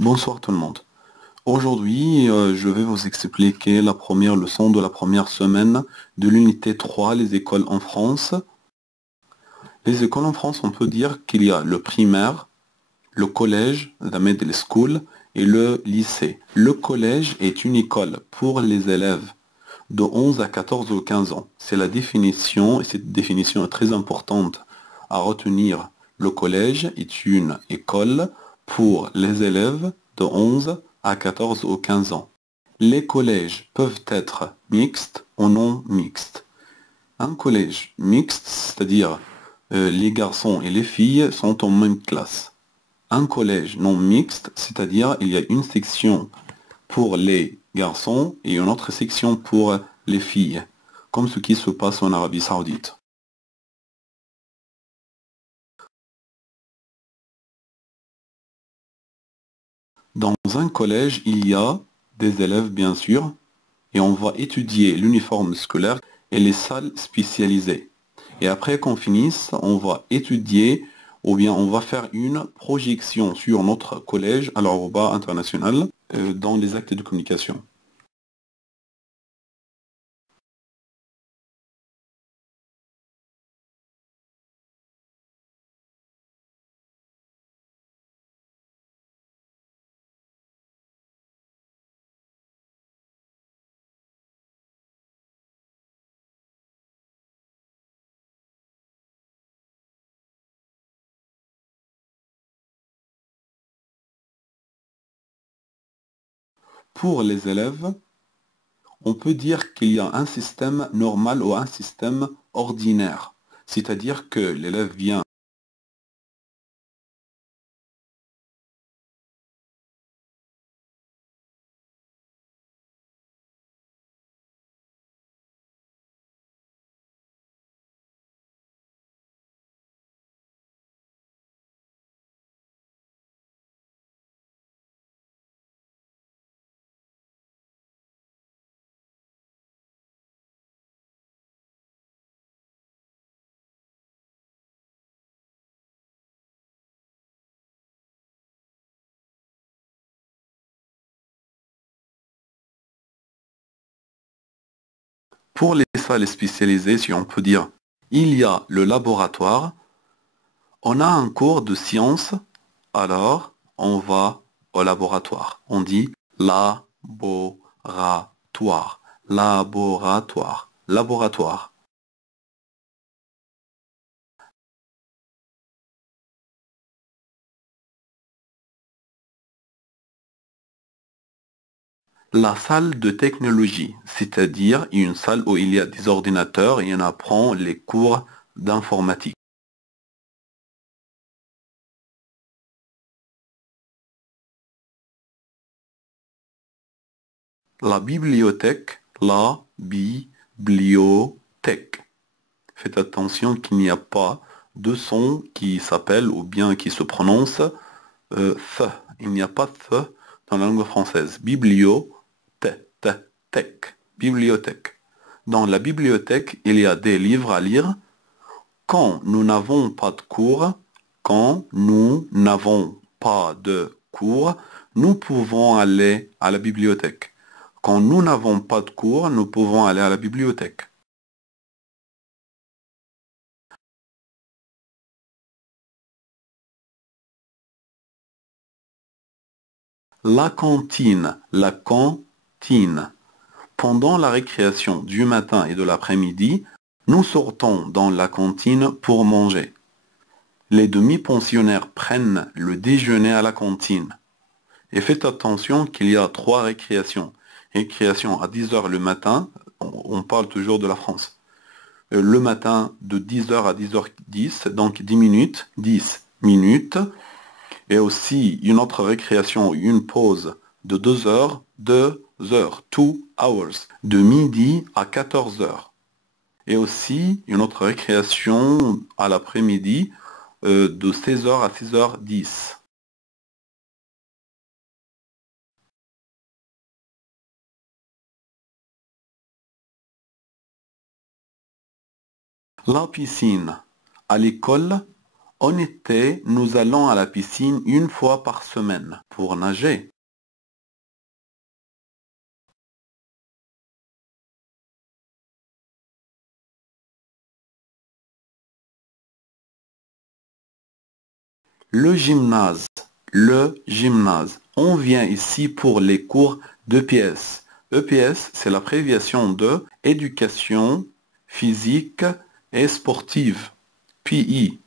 Bonsoir tout le monde. Aujourd'hui, je vais vous expliquer la première leçon de la première semaine de l'unité 3, les écoles en France. Les écoles en France, on peut dire qu'il y a le primaire, le collège, la middle school et le lycée. Le collège est une école pour les élèves de 11 à 14 ou 15 ans. C'est la définition, et cette définition est très importante à retenir. Le collège est une école pour les élèves de 11 à 14 ou 15 ans. Les collèges peuvent être mixtes ou non mixtes. Un collège mixte, c'est-à-dire les garçons et les filles sont en même classe. Un collège non mixte, c'est-à-dire il y a une section pour les garçons et une autre section pour les filles, comme ce qui se passe en Arabie Saoudite. Dans un collège, il y a des élèves, bien sûr, et on va étudier l'uniforme scolaire et les salles spécialisées. Et après qu'on finisse, on va étudier ou bien on va faire une projection sur notre collège à l'Aroba international dans les actes de communication. Pour les élèves, on peut dire qu'il y a un système normal ou un système ordinaire. C'est-à-dire que l'élève vient pour les salles spécialisées, si on peut dire. Il y a le laboratoire. On a un cours de sciences, alors on va au laboratoire. On dit laboratoire, laboratoire, laboratoire. La salle de technologie, c'est-à-dire une salle où il y a des ordinateurs et on apprend les cours d'informatique. La bibliothèque, la bibliothèque. Faites attention qu'il n'y a pas de son qui s'appelle ou bien qui se prononce th. Il n'y a pas th dans la langue française. Bibliothèque. Bibliothèque. Dans la bibliothèque, il y a des livres à lire. Quand nous n'avons pas de cours, quand nous n'avons pas de cours, nous pouvons aller à la bibliothèque. Quand nous n'avons pas de cours, nous pouvons aller à la bibliothèque. La cantine, la cantine. Pendant la récréation du matin et de l'après-midi, nous sortons dans la cantine pour manger. Les demi-pensionnaires prennent le déjeuner à la cantine. Et faites attention qu'il y a 3 récréations. Récréation à 10 heures le matin, on parle toujours de la France. Le matin de 10 heures à 10h10, donc 10 minutes, 10 minutes. Et aussi une autre récréation, une pause de 2 heures, 2 heures, 2 hours, de midi à 14 heures. Et aussi une autre récréation à l'après-midi de 16 heures à 6h10. La piscine. À l'école, En été, nous allons à la piscine une fois par semaine pour nager. Le gymnase. Le gymnase. On vient ici pour les cours d'EPS. EPS, c'est l'abréviation de éducation physique et sportive. PE.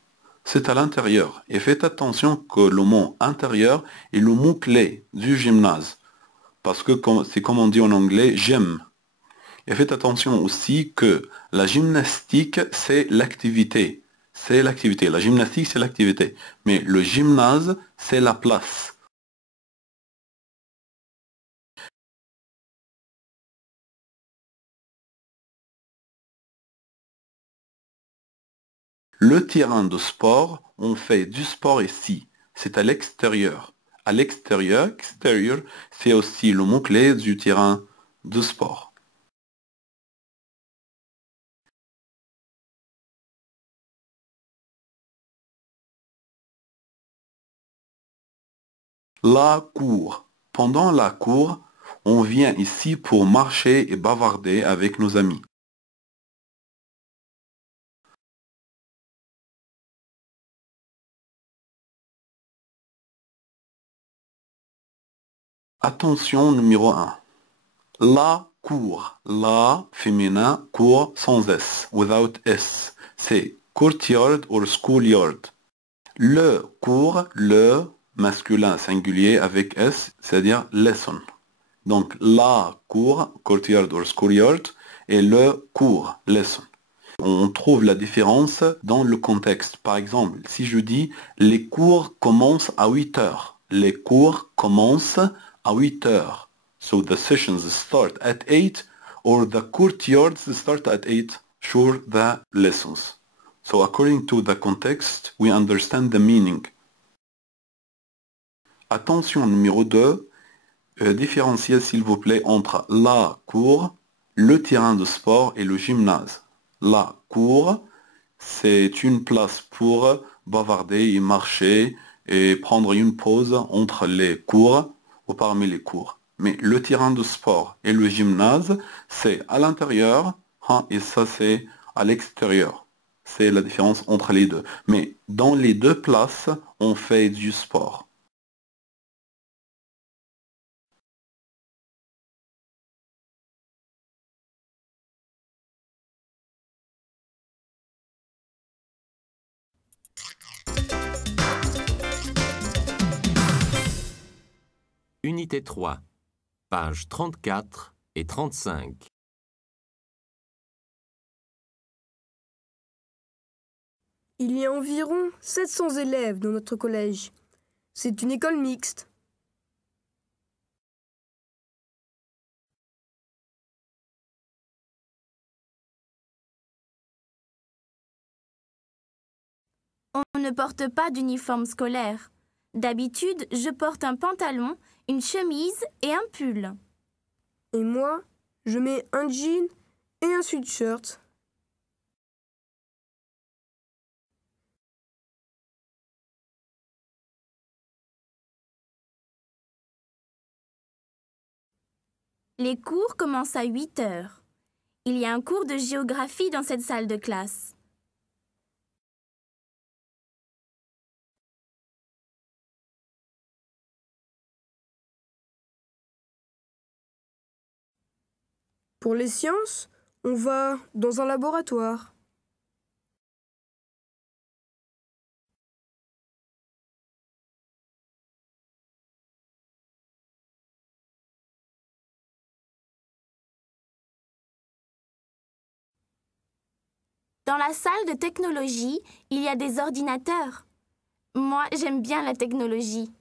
C'est à l'intérieur. Et faites attention que le mot intérieur est le mot clé du gymnase. Parce que c'est comme on dit en anglais, gym. Et faites attention aussi que la gymnastique, c'est l'activité. C'est l'activité. La gymnastique, c'est l'activité. Mais le gymnase, c'est la place. Le terrain de sport, on fait du sport ici. C'est à l'extérieur. À l'extérieur, extérieur, c'est aussi le mot-clé du terrain de sport. La cour. Pendant la cour, on vient ici pour marcher et bavarder avec nos amis. Attention numéro 1. La cour. La féminin, cour sans S, without S. C'est courtyard ou schoolyard. Le cours, le masculin singulier avec S, c'est-à-dire lesson. Donc la cour, courtyard ou schoolyard, et le cours, lesson. On trouve la différence dans le contexte. Par exemple, si je dis les cours commencent à 8 heures. Les cours commencent à 8 heures. So the sessions start at 8 or the courtyards start at 8 for the lessons. So according to the context, we understand the meaning. Attention numéro 2, différenciez s'il vous plaît entre la cour, le terrain de sport et le gymnase. La cour, c'est une place pour bavarder et marcher et prendre une pause entre les cours ou parmi les cours. Mais le terrain de sport et le gymnase, c'est à l'intérieur et ça c'est à l'extérieur. C'est la différence entre les deux. Mais dans les deux places, on fait du sport. Unité 3, pages 34 et 35. Il y a environ 700 élèves dans notre collège. C'est une école mixte. On ne porte pas d'uniforme scolaire. D'habitude, je porte un pantalon, une chemise et un pull. Et moi, je mets un jean et un sweatshirt. Les cours commencent à 8 heures. Il y a un cours de géographie dans cette salle de classe. Pour les sciences, on va dans un laboratoire. Dans la salle de technologie, il y a des ordinateurs. Moi, j'aime bien la technologie.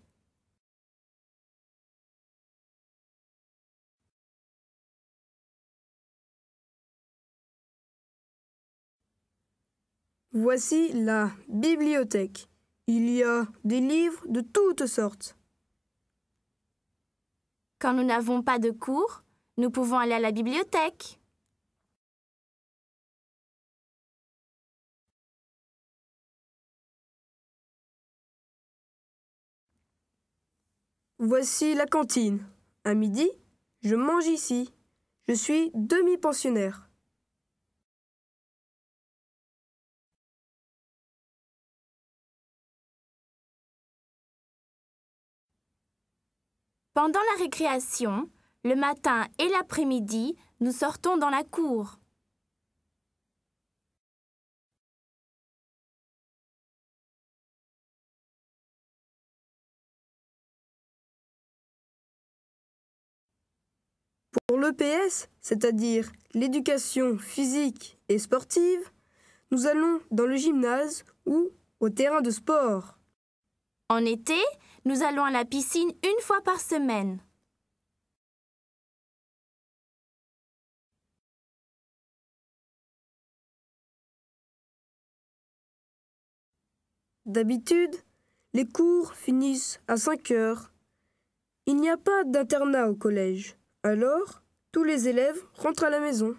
Voici la bibliothèque. Il y a des livres de toutes sortes. Quand nous n'avons pas de cours, nous pouvons aller à la bibliothèque. Voici la cantine. À midi, je mange ici. Je suis demi-pensionnaire. Pendant la récréation, le matin et l'après-midi, nous sortons dans la cour. Pour l'EPS, c'est-à-dire l'éducation physique et sportive, nous allons dans le gymnase ou au terrain de sport. En été, nous allons à la piscine une fois par semaine. D'habitude, les cours finissent à 5 heures. Il n'y a pas d'internat au collège. Alors, tous les élèves rentrent à la maison.